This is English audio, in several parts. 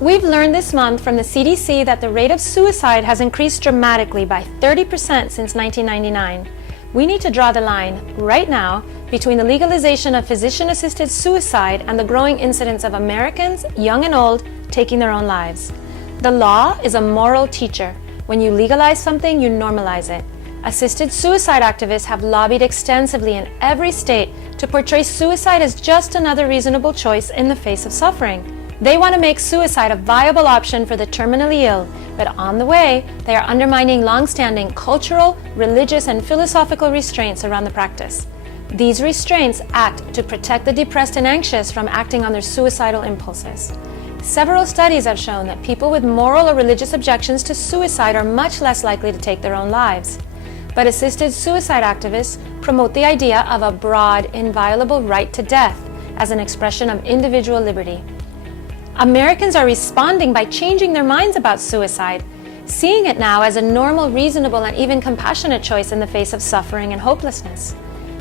We've learned this month from the CDC that the rate of suicide has increased dramatically by 30% since 1999. We need to draw the line right now between the legalization of physician-assisted suicide and the growing incidence of Americans, young and old, taking their own lives. The law is a moral teacher. When you legalize something, you normalize it. Assisted suicide activists have lobbied extensively in every state to portray suicide as just another reasonable choice in the face of suffering. They want to make suicide a viable option for the terminally ill, but on the way, they are undermining long-standing cultural, religious, and philosophical restraints around the practice. These restraints act to protect the depressed and anxious from acting on their suicidal impulses. Several studies have shown that people with moral or religious objections to suicide are much less likely to take their own lives. But assisted suicide activists promote the idea of a broad, inviolable right to death as an expression of individual liberty. Americans are responding by changing their minds about suicide, seeing it now as a normal, reasonable, and even compassionate choice in the face of suffering and hopelessness.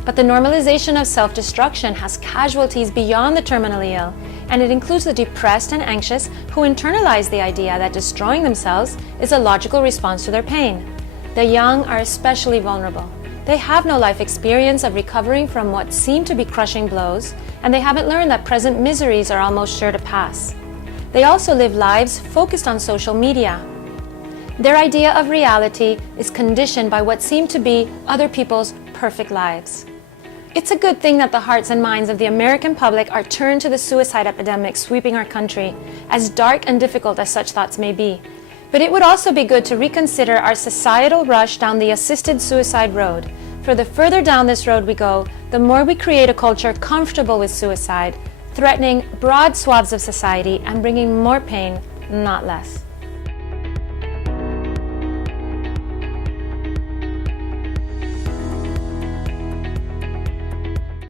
But the normalization of self-destruction has casualties beyond the terminally ill, and it includes the depressed and anxious who internalize the idea that destroying themselves is a logical response to their pain. The young are especially vulnerable. They have no life experience of recovering from what seem to be crushing blows, and they haven't learned that present miseries are almost sure to pass. They also live lives focused on social media. Their idea of reality is conditioned by what seem to be other people's perfect lives. It's a good thing that the hearts and minds of the American public are turned to the suicide epidemic sweeping our country, as dark and difficult as such thoughts may be. But it would also be good to reconsider our societal rush down the assisted suicide road. For the further down this road we go, the more we create a culture comfortable with suicide, threatening broad swaths of society and bringing more pain, not less.